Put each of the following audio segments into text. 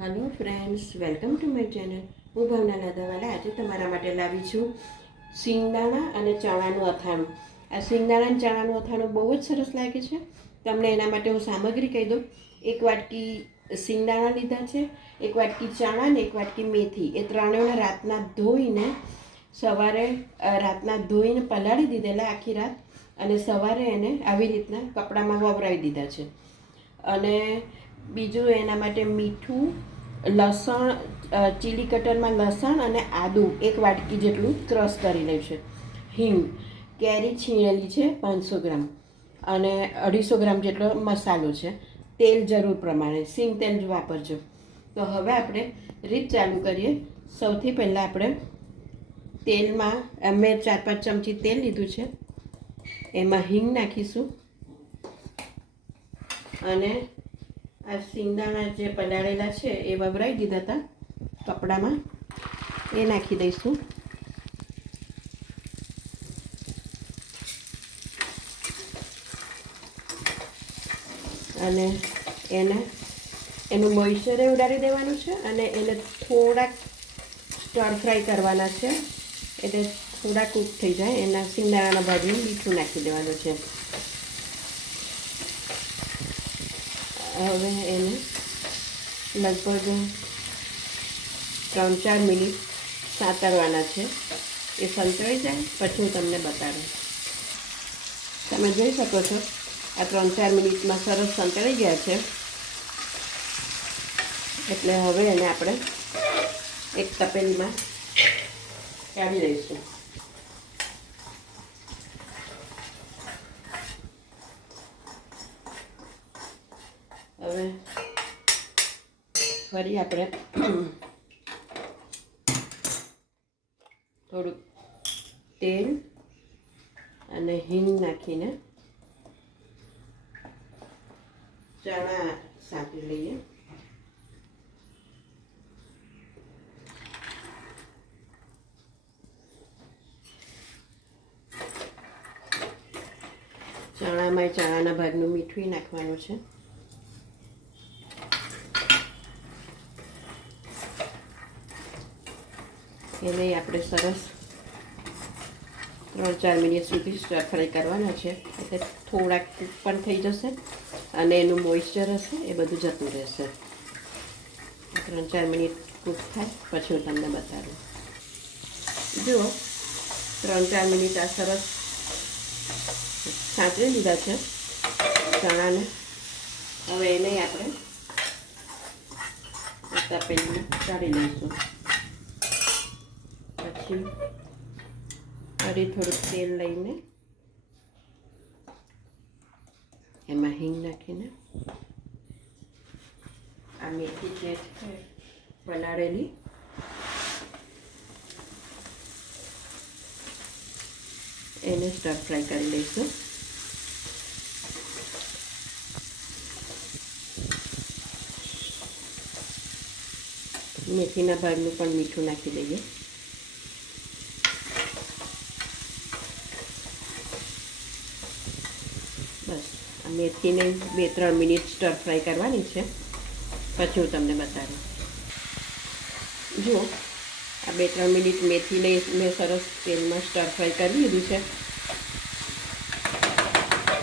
Hello friends, welcome to my channel. હું ભાવના નાદાવાલા આજે તમારા માટે લાવી છું સિંગદાણા અને ચણાનું અથાણું. આ સિંગદાણા અને ચણાનું અથાણું બહુ જ સરસ લાગે છે. તમને એના માટે હું સામગ્રી કહી દઉં. એક વાટકી સિંગદાણા લીધા છે, એક વાટકી ચણા ને એક વાટકી મેથી. એ ત્રણેયને રાતના ધોઈને રાતના ધોઈને પલાળી દીધેલા આખી રાત, અને સવારે એને આવી રીતના કપડામાં વવરાવી દીધા છે. અને બીજું એના માટે મીઠું, લસણ, ચીલી કટરમાં લસણ અને આદું એક વાટકી જેટલું ક્રશ કરી લઈશું છે. હિંગ, કેરી છીણેલી છે 500 ગ્રામ, અને 250 ગ્રામ જેટલો મસાલો છે. તેલ જરૂર પ્રમાણે, સિંગ તેલ જ વાપરજો. તો હવે આપણે રીત ચાલુ કરીએ. સૌથી પહેલાં આપણે તેલમાં મેં 4-5 ચમચી તેલ લીધું છે. એમાં હિંગ નાખીશું, અને આ સિંગદાણા જે પલાળેલા છે એ વવરાઈ દીધા હતા કપડામાં, એ નાખી દઈશું. અને એનું મોઇશ્ચર ઉડાડી દેવાનું છે, અને એને થોડાક સ્ટર ફ્રાય કરવાના છે. એટલે થોડા કૂક થઈ જાય એના સિંગદાણાના ભાગનું મીઠું નાખી દેવાનું છે. હવે એને લગભગ 3-4 મિનિટ સાતરવાના છે. એ સંતળાઈ જાય પછી હું તમને બતાડું. તમે જોઈ શકો છો આ 3-4 મિનિટમાં સરસ સંતળાઈ ગયા છે. એટલે હવે એને આપણે એક તપેલીમાં કાઢી લઈશું. હવે ફરી આપણે થોડુંક તેલ અને હિંગ નાખીને ચણા સાંતળી લઈએ. ચણામાં ચણાના ભાગનું મીઠું નાખવાનું છે. એને આપણે સરસ 3-4 મિનિટ સુધી સ્ટર ફ્રાય કરવાના છે. એટલે થોડાક કૂક પણ થઈ જશે, અને એનું મોઇશ્ચર હશે એ બધું જતું રહેશે. 3-4 મિનિટ કૂક થાય પછી હું તમને બતાડું. જુઓ, 3-4 મિનિટ આ સરસ સાંતળી લીધા છે ચણાને. હવે એને આપણે તપેલીમાં કાઢી લઈશું. પછી ફરી થોડુંક તેલ લઈને એમાં હિંગ નાખીને આ મેથી જે છે પલાળેલી એને સ્ટર ફ્રાય કરી લઈશું. મેથીના ભાગનું પણ મીઠું નાખી દઈએ. બસ આ મેથીને 2-3 મિનિટ સ્ટર ફ્રાય કરવાની છે. પછી હું તમને બતાડું. જુઓ, આ 2-3 મિનિટ મેથીને મેં સરસ તેલમાં સ્ટર ફ્રાય કરી લીધું છે.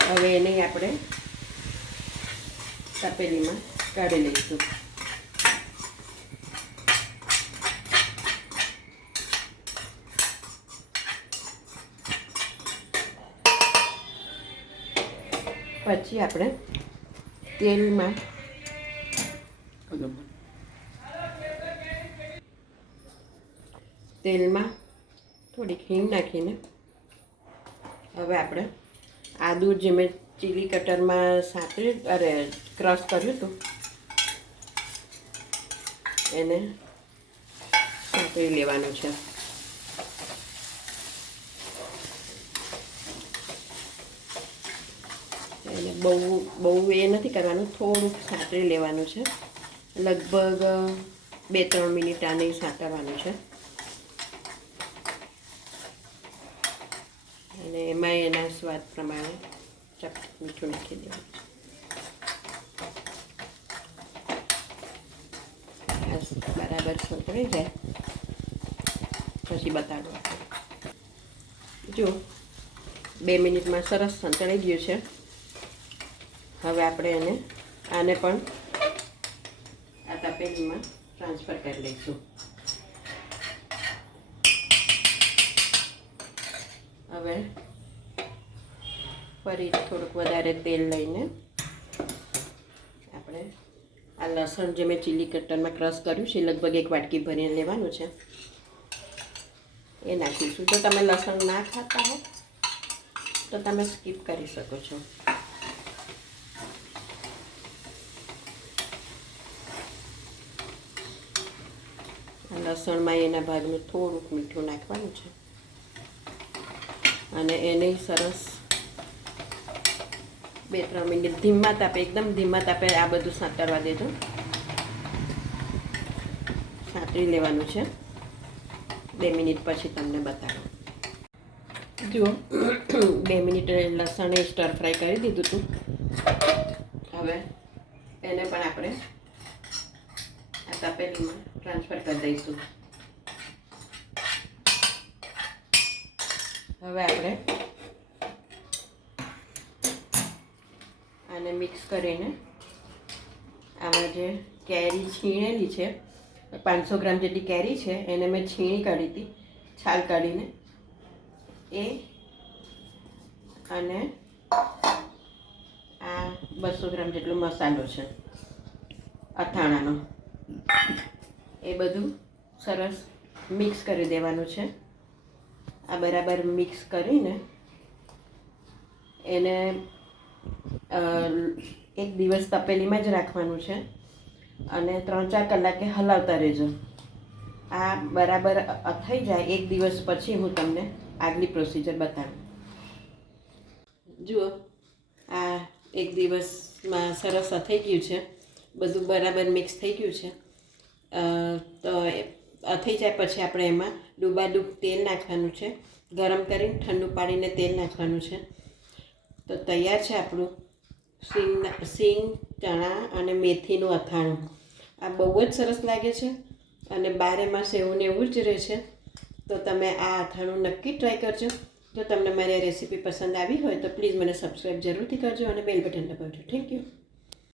હવે એને આપણે તપેલીમાં કાઢી લઈશું. પછી આપણે તેલમાં થોડીક હિંગ નાખીને હવે આપણે આદું જે મેં ચીલી કટરમાં ક્રશ કર્યું હતું એને સાંતળી લેવાનું છે. એને બહુ એ નથી કરવાનું, થોડુંક સાંતળી લેવાનું છે. લગભગ 2-3 મિનિટ આને સાંતળવાનું છે. અને એમાં એના સ્વાદ પ્રમાણે મીઠું નાખી દેવાનું. બરાબર સંતળાઈ જાય પછી બતાડો. જો 2 મિનિટમાં સરસ સંતળાઈ ગયું છે. હવે આપણે આને પણ આ તપેલીમાં ટ્રાન્સફર કરી લઈશું. હવે ફરી થોડુંક વધારે તેલ લઈને આપણે આ લસણ જે મેં ચીલી કટરમાં ક્રશ કર્યું છે લગભગ 1 વાટકી ભરીને લેવાનું છે એ નાખીશું. જો તમે લસણ ના ખાતા હો તો તમે સ્કીપ કરી શકો છો. લસણમાં એના ભાગનું થોડુંક મીઠું નાખવાનું છે અને એને સરસ 2-3 મિનિટ ધીમા તાપે, એકદમ ધીમા તાપે આ બધું સાંતળવા દેજો. સાંતળી લેવાનું છે. 2 મિનિટ પછી તમને બતાવો. જુઓ 2 મિનિટ લસણે સ્ટર ફ્રાય કરી દીધું હતું. હવે એને પણ આપણે આ તપેલીમાં ટ્રાન્સફર કરી દઈશું. હવે આપણે આને મિક્સ કરીને આમાં જે કેરી છીણેલી છે 500 ગ્રામ જેટલી કેરી છે એને મેં છીણી કાઢી હતી છાલ કાઢીને એ અને આ 200 ગ્રામ જેટલો મસાલો છે અથાણાનો એ બધું સરસ મિક્સ કરી દેવાનું છે. આ બરાબર મિક્સ કરીને એને 1 દિવસ તપેલીમાં જ રાખવાનું છે અને 3-4 કલાકે હલાવતા રહેજો. આ બરાબર થઈ જાય 1 દિવસ પછી હું તમને આગલી પ્રોસિજર બતાવું. જુઓ આ 1 દિવસમાં સરસ થઈ ગયું છે, બધું બરાબર મિક્સ થઈ ગયું છે. તો થઈ જાય પછી આપણે એમાં ડૂબાડૂબ તેલ નાખવાનું છે. ગરમ કરીને ઠંડુ પાડીને તેલ નાખવાનું છે. તો તૈયાર છે આપણું સિંગ ચણા અને મેથીનું અથાણું. આ બહુ જ સરસ લાગે છે અને 12 માસ એવું ને એવું જ રહે છે. તો તમે આ અથાણું નક્કી ટ્રાય કરજો. જો તમને મારી આ રેસીપી પસંદ આવી હોય તો પ્લીઝ મને સબસ્ક્રાઈબ જરૂરથી કરજો અને બેલ બટન દબાવજો. Thank you.